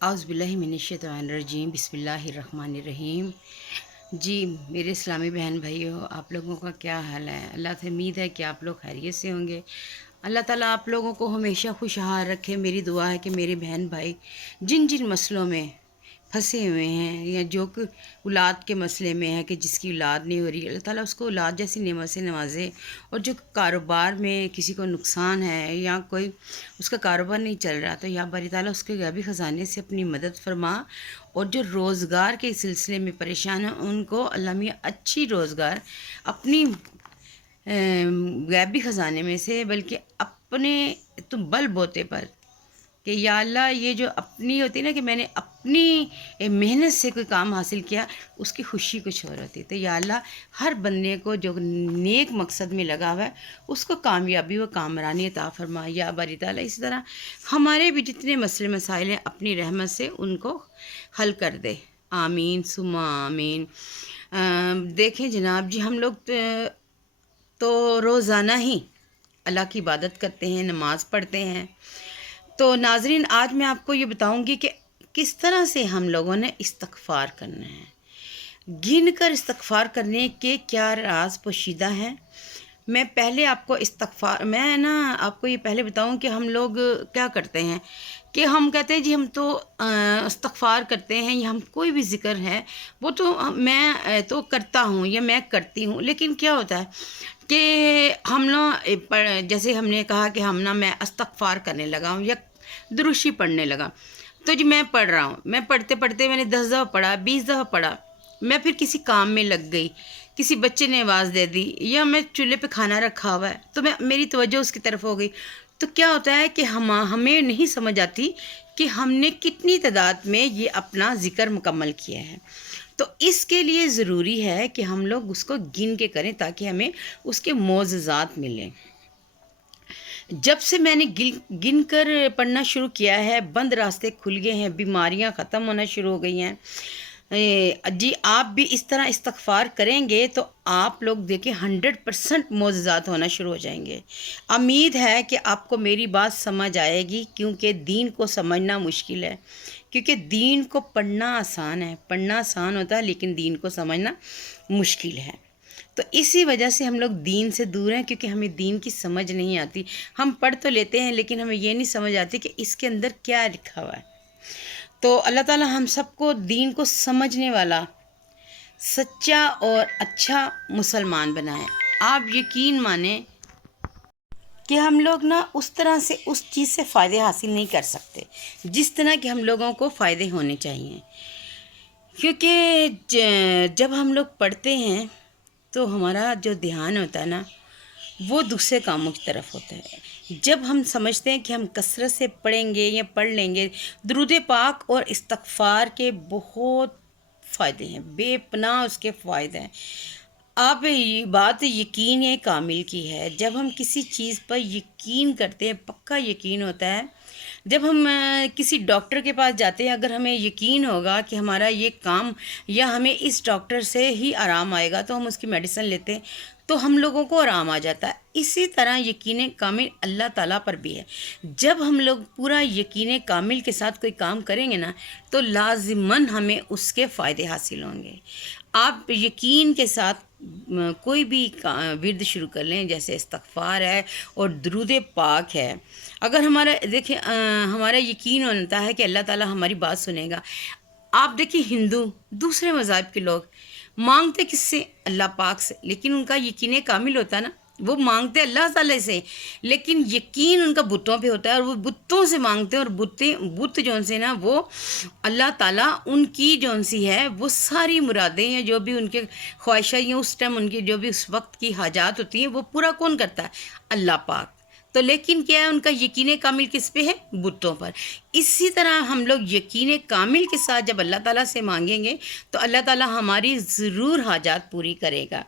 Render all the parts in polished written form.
اعوذ باللہ من الشیطان الرجیم، بسم اللہ الرحمن الرحیم۔ جی میرے اسلامی بہن بھائیو، آپ لوگوں کا کیا حال ہے؟ اللہ سے امید ہے کہ آپ لوگ خیریت سے ہوں گے۔ اللہ تعالیٰ آپ لوگوں کو ہمیشہ خوشحال رکھے۔ میری دعا ہے کہ میرے بہن بھائی جن جن مسئلوں میں پھنسے ہوئے ہیں، یا جو کہ اولاد کے مسئلے میں ہے کہ جس کی اولاد نہیں ہو رہی، اللہ تعالیٰ اس کو اولاد جیسی نعمت سے نوازے، اور جو کاروبار میں کسی کو نقصان ہے یا کوئی اس کا کاروبار نہیں چل رہا، تو یا باری تعالیٰ اس کے غیبی خزانے سے اپنی مدد فرما، اور جو روزگار کے سلسلے میں پریشان ہیں ان کو اللہ میاں اچھی روزگار اپنی غیبی خزانے میں سے، بلکہ اپنے بل بوتے پر، کہ یا اللہ یہ جو اپنی ہوتی ہے نا، کہ میں نے اپنی محنت سے کوئی کام حاصل کیا، اس کی خوشی کچھ اور ہوتی ہے۔ تو یا اللہ ہر بندے کو جو نیک مقصد میں لگا ہوا ہے اس کو کامیابی و کامرانی عطا فرما یا باری تعالیٰ۔ اسی طرح ہمارے بھی جتنے مسئلے مسائل ہیں اپنی رحمت سے ان کو حل کر دے، آمین ثم آمین۔ دیکھیں جناب جی، ہم لوگ تو روزانہ ہی اللہ کی عبادت کرتے ہیں، نماز پڑھتے ہیں۔ تو ناظرین، آج میں آپ کو یہ بتاؤں گی کہ کس طرح سے ہم لوگوں نے استغفار کرنا ہے، گن کر استغفار کرنے کے کیا راز پوشیدہ ہیں۔ میں پہلے آپ کو آپ کو یہ پہلے بتاؤں کہ ہم لوگ کیا کرتے ہیں، کہ ہم کہتے ہیں جی ہم تو استغفار کرتے ہیں، یا ہم کوئی بھی ذکر ہے وہ تو میں تو کرتا ہوں یا میں کرتی ہوں، لیکن کیا ہوتا ہے کہ ہم لوگ جیسے ہم نے کہا کہ میں استغفار کرنے لگا ہوں یا دروشی پڑھنے لگا، تو جی میں پڑھ رہا ہوں، میں پڑھتے پڑھتے میں نے 10 دفعہ پڑھا، 20 دفعہ پڑھا، میں پھر کسی کام میں لگ گئی، کسی بچے نے آواز دے دی، یا میں چولہے پہ کھانا رکھا ہوا ہے تو میری توجہ اس کی طرف ہو گئی، تو کیا ہوتا ہے کہ ہمیں نہیں سمجھ آتی کہ ہم نے کتنی تعداد میں یہ اپنا ذکر مکمل کیا ہے۔ تو اس کے لیے ضروری ہے کہ ہم لوگ اس کو گن کے کریں تاکہ ہمیں اس کے معجزات ملیں۔ جب سے میں نے گن کر پڑھنا شروع کیا ہے، بند راستے کھل گئے ہیں، بیماریاں ختم ہونا شروع ہو گئی ہیں۔ جی آپ بھی اس طرح استغفار کریں گے تو آپ لوگ دیکھیں 100% معجزات ہونا شروع ہو جائیں گے۔ امید ہے کہ آپ کو میری بات سمجھ آئے گی، کیونکہ دین کو سمجھنا مشکل ہے، کیونکہ دین کو پڑھنا آسان ہے، پڑھنا آسان ہوتا ہے لیکن دین کو سمجھنا مشکل ہے۔ تو اسی وجہ سے ہم لوگ دین سے دور ہیں، کیونکہ ہمیں دین کی سمجھ نہیں آتی۔ ہم پڑھ تو لیتے ہیں لیکن ہمیں یہ نہیں سمجھ آتی کہ اس کے اندر کیا لکھا ہوا ہے۔ تو اللہ تعالیٰ ہم سب کو دین کو سمجھنے والا سچا اور اچھا مسلمان بنائے۔ آپ یقین مانیں کہ ہم لوگ اس طرح سے اس چیز سے فائدے حاصل نہیں کر سکتے جس طرح کہ ہم لوگوں کو فائدے ہونے چاہیے، کیونکہ جب ہم لوگ پڑھتے ہیں تو ہمارا جو دھیان ہوتا ہے وہ دوسرے کاموں کی طرف ہوتا ہے۔ جب ہم سمجھتے ہیں کہ ہم کثرت سے پڑھیں گے یا پڑھ لیں گے، درود پاک اور استغفار کے بہت فائدے ہیں، بے پناہ اس کے فائدے ہیں۔ آپ یہ بات یقین کامل کی ہے، جب ہم کسی چیز پر یقین کرتے ہیں، پکا یقین ہوتا ہے۔ جب ہم کسی ڈاکٹر کے پاس جاتے ہیں، اگر ہمیں یقین ہوگا کہ ہمارا یہ کام یا ہمیں اس ڈاکٹر سے ہی آرام آئے گا تو ہم اس کی میڈیسن لیتے ہیں، تو ہم لوگوں کو آرام آ جاتا ہے۔ اسی طرح یقین کامل اللہ تعالیٰ پر بھی ہے۔ جب ہم لوگ پورا یقین کامل کے ساتھ کوئی کام کریں گے تو لازماً ہمیں اس کے فائدے حاصل ہوں گے۔ آپ یقین کے ساتھ کوئی بھی ورد شروع کر لیں، جیسے استغفار ہے اور درود پاک ہے۔ اگر ہمارا یقین ہوتا ہے کہ اللہ تعالیٰ ہماری بات سنے گا۔ آپ دیکھیں ہندو، دوسرے مذاہب کے لوگ مانگتے کس سے؟ اللہ پاک سے، لیکن ان کا یقین کامل ہوتا ہے وہ مانگتے اللہ تعالیٰ سے، لیکن یقین ان کا بتوں پہ ہوتا ہے، اور وہ بتوں سے مانگتے ہیں، اور بت جون سے وہ اللہ تعالیٰ ان کی جون سی ہے وہ ساری مرادیں ہیں، جو بھی ان کے خواہشیں ہیں اس ٹائم، ان کی جو بھی اس وقت کی حاجات ہوتی ہیں، وہ پورا کون کرتا ہے؟ اللہ پاک۔ تو لیکن کیا ہے، ان کا یقین کامل کس پہ ہے؟ بتوں پر۔ اسی طرح ہم لوگ یقین کامل کے ساتھ جب اللہ تعالیٰ سے مانگیں گے تو اللہ تعالیٰ ہماری ضرور حاجات پوری کرے گا،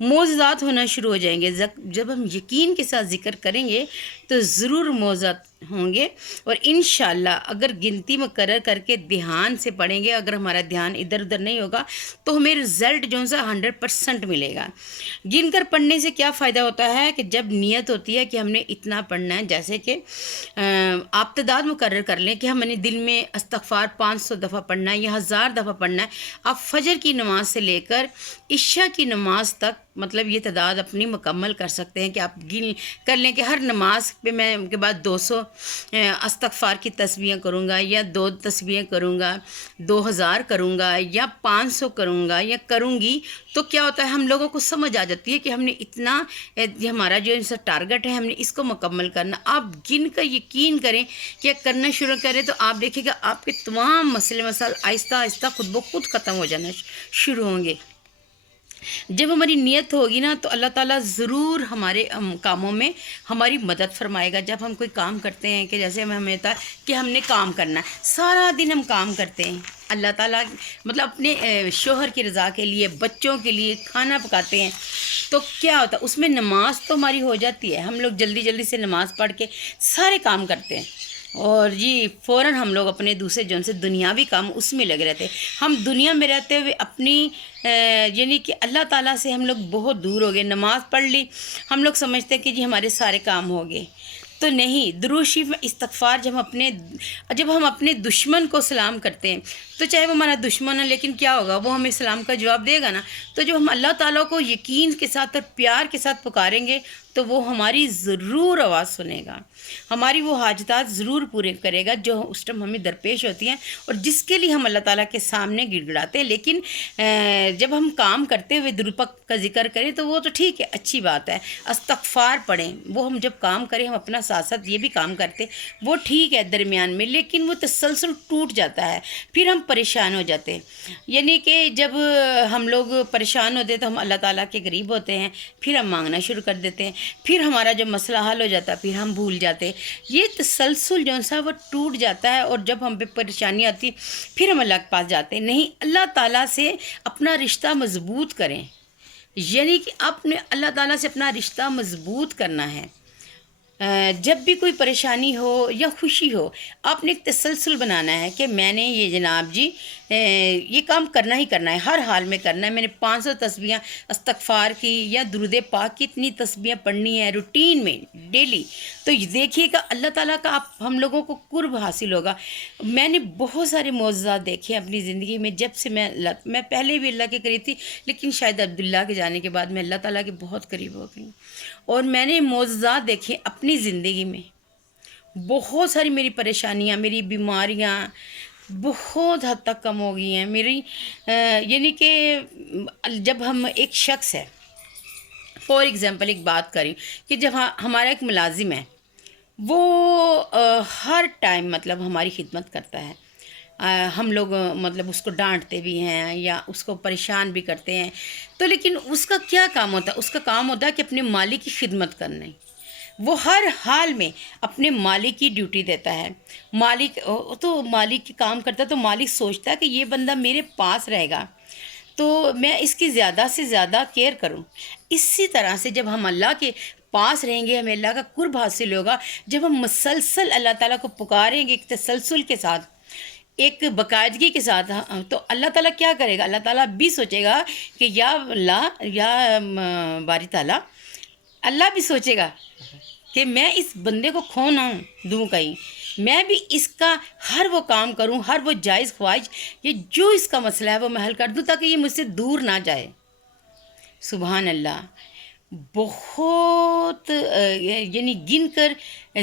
معجزات ہونا شروع ہو جائیں گے۔ جب ہم یقین کے ساتھ ذکر کریں گے تو ضرور معجزات ہوں گے، اور انشاءاللہ اگر گنتی مقرر کر کے دھیان سے پڑھیں گے، اگر ہمارا دھیان ادھر ادھر نہیں ہوگا تو ہمیں رزلٹ جو ہے 100% ملے گا۔ گن کر پڑھنے سے کیا فائدہ ہوتا ہے کہ جب نیت ہوتی ہے کہ ہم نے اتنا پڑھنا ہے، جیسے کہ آپ تعداد مقرر کر لیں کہ ہم نے دن میں استغفار 500 دفعہ پڑھنا ہے یا 1000 دفعہ پڑھنا ہے، آپ فجر کی نماز سے لے کر عشاء کی نماز تک مطلب یہ تعداد اپنی مکمل کر سکتے ہیں کہ آپ گن کر لیں کہ ہر نماز پہ میں ان کے بعد 200 استغفار کی تسبیحیں کروں گا، یا 2 تسبیحیں کروں گا، 2000 کروں گا، یا 500 کروں گا یا کروں گی، تو کیا ہوتا ہے ہم لوگوں کو سمجھ آ جاتی ہے کہ ہم نے اتنا، یہ ہمارا جو ٹارگٹ ہے ہم نے اس کو مکمل کرنا۔ آپ گن کر یقین کریں کہ کرنا شروع کریں تو آپ دیکھیں گا آپ کے تمام مسئلے مسائل آہستہ آہستہ خود بخود ختم ہو جانا شروع ہوں گے۔ جب ہماری نیت ہوگی نا تو اللہ تعالیٰ ضرور ہمارے کاموں میں ہماری مدد فرمائے گا۔ جب ہم کوئی کام کرتے ہیں کہ جیسے ہمیں ہوتا ہے کہ ہم نے کام کرنا ہے، سارا دن ہم کام کرتے ہیں، اللہ تعالیٰ مطلب اپنے شوہر کی رضا کے لیے، بچوں کے لیے کھانا پکاتے ہیں، تو کیا ہوتا ہے اس میں نماز تو ہماری ہو جاتی ہے، ہم لوگ جلدی جلدی سے نماز پڑھ کے سارے کام کرتے ہیں، اور جی فوراً ہم لوگ اپنے دوسرے جون سے دنیاوی کام اس میں لگے رہتے ہیں۔ ہم دنیا میں رہتے ہوئے اپنی یعنی کہ اللہ تعالیٰ سے ہم لوگ بہت دور ہو گئے۔ نماز پڑھ لی، ہم لوگ سمجھتے ہیں کہ جی ہمارے سارے کام ہو گئے، تو نہیں۔ درود شریف میں استغفار جب ہم اپنے دشمن کو سلام کرتے ہیں تو چاہے وہ ہمارا دشمن ہے، لیکن کیا ہوگا وہ ہمیں سلام کا جواب دے گا نا۔ تو جب ہم اللہ تعالیٰ کو یقین کے ساتھ اور پیار کے ساتھ پکاریں گے تو وہ ہماری ضرور آواز سنے گا، ہماری وہ حاجتات ضرور پورے کرے گا جو اس ٹائم ہمیں درپیش ہوتی ہیں اور جس کے لیے ہم اللہ تعالیٰ کے سامنے گڑ گڑاتے ہیں۔ لیکن جب ہم کام کرتے ہوئے درود پاک کا ذکر کریں تو وہ تو ٹھیک ہے، اچھی بات ہے، استغفار پڑھیں، وہ ہم جب کام کریں ہم اپنا ساتھ ساتھ یہ بھی کام کرتے وہ ٹھیک ہے درمیان میں، لیکن وہ تسلسل ٹوٹ جاتا ہے، پھر ہم پریشان ہو جاتے ہیں۔ یعنی کہ جب ہم لوگ پریشان ہوتے ہیں تو ہم اللہ تعالیٰ کے قریب ہوتے ہیں، پھر ہم مانگنا شروع کر دیتے ہیں، پھر ہمارا جب مسئلہ حل ہو جاتا ہے پھر ہم بھول جاتے ہیں، یہ تسلسل جو سا وہ ٹوٹ جاتا ہے، اور جب ہم پہ پریشانی آتی ہے پھر ہم اللہ کے پاس جاتے ہیں۔ نہیں، اللہ تعالیٰ سے اپنا رشتہ مضبوط کریں، یعنی کہ آپ نے اللہ تعالیٰ سے اپنا رشتہ مضبوط کرنا ہے۔ جب بھی کوئی پریشانی ہو یا خوشی ہو، آپ نے ایک تسلسل بنانا ہے کہ میں نے یہ جناب جی یہ کام کرنا ہی کرنا ہے، ہر حال میں کرنا ہے۔ میں نے 500 تسبیحیں استغفار کی یا درود پاک کی اتنی تسبیحیں پڑھنی ہے روٹین میں ڈیلی، تو دیکھیے گا اللہ تعالیٰ کا ہم لوگوں کو قرب حاصل ہوگا۔ میں نے بہت سارے معجزات دیکھے ہیں اپنی زندگی میں، جب سے میں پہلے بھی اللہ کے قریب تھی، لیکن شاید عبداللہ کے جانے کے بعد میں اللہ تعالیٰ کے بہت قریب ہو گئی، اور میں نے معجزات دیکھے اپنی زندگی میں۔ بہت ساری میری پریشانیاں، میری بیماریاں بہت حد تک کم ہو گئی ہیں میری، یعنی کہ جب ہم ایک شخص ہے، فار ایگزامپل ایک بات کریں کہ جب ہمارا ایک ملازم ہے، وہ ہر ٹائم مطلب ہماری خدمت کرتا ہے، ہم لوگ مطلب اس کو ڈانٹتے بھی ہیں یا اس کو پریشان بھی کرتے ہیں، تو لیکن اس کا کیا کام ہوتا ہے؟ اس کا کام ہوتا ہے کہ اپنے مالک کی خدمت کرنا، وہ ہر حال میں اپنے مالک کی ڈیوٹی دیتا ہے۔ مالک تو مالک کی کام کرتا ہے، تو مالک سوچتا ہے کہ یہ بندہ میرے پاس رہے گا تو میں اس کی زیادہ سے زیادہ کیئر کروں۔ اسی طرح سے جب ہم اللہ کے پاس رہیں گے ہمیں اللہ کا قرب حاصل ہوگا، جب ہم مسلسل اللہ تعالیٰ کو پکاریں گے ایک تسلسل کے ساتھ، ایک باقاعدگی کے ساتھ، تو اللہ تعالیٰ کیا کرے گا؟ اللہ تعالیٰ بھی سوچے گا کہ یا اللہ یا باری تعالیٰ، اللہ بھی سوچے گا کہ میں اس بندے کو کھو نہ دوں کہیں، میں بھی اس کا ہر وہ کام کروں، ہر وہ جائز خواہش، یہ جو اس کا مسئلہ ہے وہ میں حل کر دوں تاکہ یہ مجھ سے دور نہ جائے۔ سبحان اللہ۔ بہت یعنی گن کر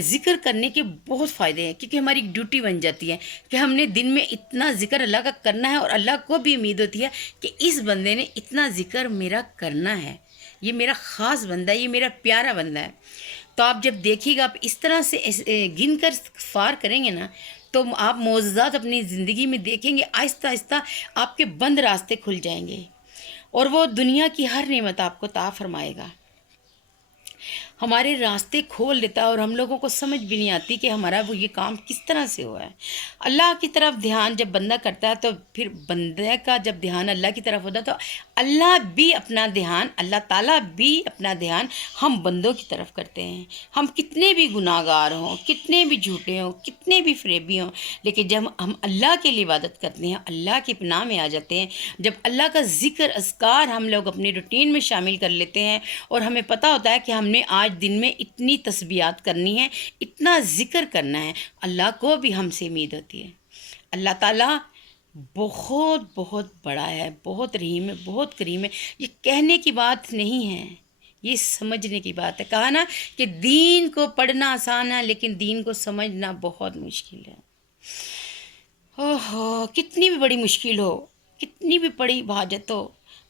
ذکر کرنے کے بہت فائدے ہیں، کیونکہ ہماری ڈیوٹی بن جاتی ہے کہ ہم نے دن میں اتنا ذکر اللہ کا کرنا ہے، اور اللہ کو بھی امید ہوتی ہے کہ اس بندے نے اتنا ذکر میرا کرنا ہے، یہ میرا خاص بندہ ہے، یہ میرا پیارا بندہ ہے۔ تو آپ جب دیکھیے گا، آپ اس طرح سے گن کر استغفار کریں گے نا، تو آپ معجزات اپنی زندگی میں دیکھیں گے، آہستہ آہستہ آپ کے بند راستے کھل جائیں گے، اور وہ دنیا کی ہر نعمت آپ کو عطا فرمائے گا۔ ہمارے راستے کھول دیتا ہے اور ہم لوگوں کو سمجھ بھی نہیں آتی کہ ہمارا وہ یہ کام کس طرح سے ہوا ہے۔ اللہ کی طرف دھیان جب بندہ کرتا ہے تو پھر بندے کا جب دھیان اللہ کی طرف ہوتا ہے تو اللہ بھی اپنا دھیان، اللہ تعالیٰ بھی اپنا دھیان ہم بندوں کی طرف کرتے ہیں۔ ہم کتنے بھی گناہ گار ہوں، کتنے بھی جھوٹے ہوں، کتنے بھی فریبی ہوں، لیکن جب ہم اللہ کے لیے عبادت کرتے ہیں، اللہ کی پناہ میں آ جاتے ہیں، جب اللہ کا ذکر اذکار ہم لوگ اپنی روٹین میں شامل کر لیتے ہیں اور ہمیں پتہ ہوتا ہے کہ ہم نے آج دن میں اتنی تسبیحات کرنی ہے، اتنا ذکر کرنا ہے، اللہ کو بھی ہم سے امید ہوتی ہے۔ اللہ تعالیٰ بہت بہت بڑا ہے، بہت رحیم ہے، بہت کریم ہے۔ یہ کہنے کی بات نہیں ہے، یہ سمجھنے کی بات ہے۔ کہا نا کہ دین کو پڑھنا آسان ہے لیکن دین کو سمجھنا بہت مشکل ہے۔ اوہ، کتنی بھی بڑی مشکل ہو، کتنی بھی بڑی حاجت ہو،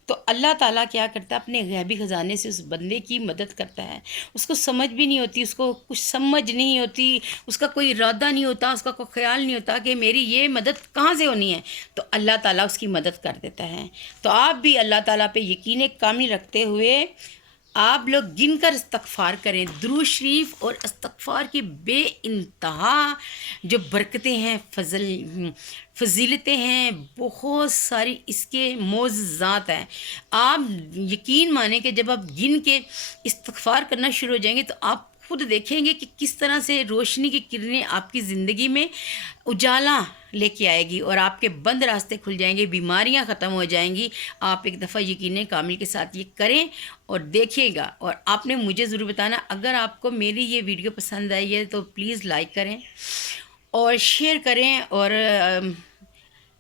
تو اللہ تعالیٰ کیا کرتا ہے، اپنے غیبی خزانے سے اس بندے کی مدد کرتا ہے۔ اس کو سمجھ بھی نہیں ہوتی، اس کو کچھ سمجھ نہیں ہوتی، اس کا کوئی ارادہ نہیں ہوتا، اس کا کوئی خیال نہیں ہوتا کہ میری یہ مدد کہاں سے ہونی ہے، تو اللہ تعالیٰ اس کی مدد کر دیتا ہے۔ تو آپ بھی اللہ تعالیٰ پہ یقین کامل رکھتے ہوئے آپ لوگ گن کر استغفار کریں۔ درود شریف اور استغفار کی بے انتہا جو برکتیں ہیں، فضیلتیں ہیں، بہت ساری اس کے معجزات ہیں۔ آپ یقین مانیں کہ جب آپ گن کے استغفار کرنا شروع ہو جائیں گے تو آپ خود دیکھیں گے کہ کس طرح سے روشنی کی کرنیں آپ کی زندگی میں اجالا لے کے آئے گی اور آپ کے بند راستے کھل جائیں گے، بیماریاں ختم ہو جائیں گی۔ آپ ایک دفعہ یقین کامل کے ساتھ یہ کریں اور دیکھیے گا، اور آپ نے مجھے ضرور بتانا۔ اگر آپ کو میری یہ ویڈیو پسند آئی ہے تو پلیز لائک کریں اور شیئر کریں اور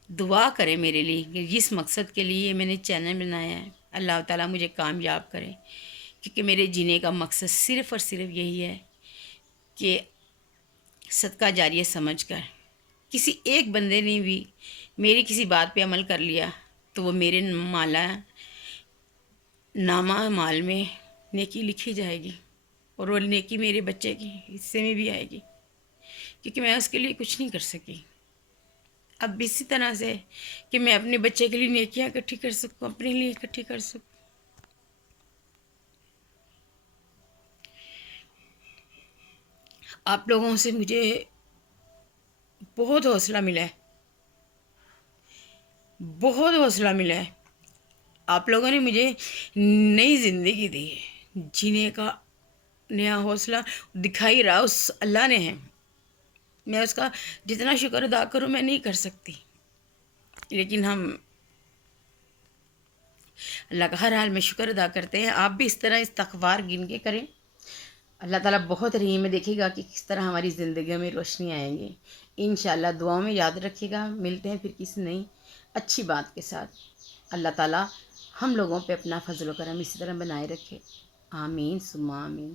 دعا کریں میرے لیے کہ جس مقصد کے لیے میں نے چینل بنایا ہے اللہ تعالیٰ مجھے کامیاب کرے، کیونکہ میرے جینے کا مقصد صرف اور صرف یہی ہے کہ صدقہ جاریہ سمجھ کر کسی ایک بندے نے بھی میری کسی بات پہ عمل کر لیا تو وہ میرے نامہ مال میں نیکی لکھی جائے گی، اور وہ نیکی میرے بچے کی حصے میں بھی آئے گی، کیونکہ میں اس کے لیے کچھ نہیں کر سکی۔ اب اسی طرح سے کہ میں اپنے بچے کے لیے نیکیاں اکٹھی کر سکوں، اپنے لیے اکٹھی کر سکوں۔ آپ لوگوں سے مجھے بہت حوصلہ ملا ہے، بہت حوصلہ ملا ہے۔ آپ لوگوں نے مجھے نئی زندگی دی ہے، جینے کا نیا حوصلہ دکھائی رہا اس اللہ نے ہے۔ میں اس کا جتنا شکر ادا کروں میں نہیں کر سکتی، لیکن ہم اللہ کا ہر حال میں شکر ادا کرتے ہیں۔ آپ بھی اس طرح استغفار گن کے کریں، اللہ تعالیٰ بہت رحیم ہے، دیکھے گا کہ کس طرح ہماری زندگیوں میں روشنی آئیں گی۔ انشاءاللہ دعاؤں میں یاد رکھیے گا۔ ملتے ہیں پھر کسی نئی اچھی بات کے ساتھ۔ اللہ تعالیٰ ہم لوگوں پہ اپنا فضل و کرم اسی طرح بنائے رکھے۔ آمین ثم آمین۔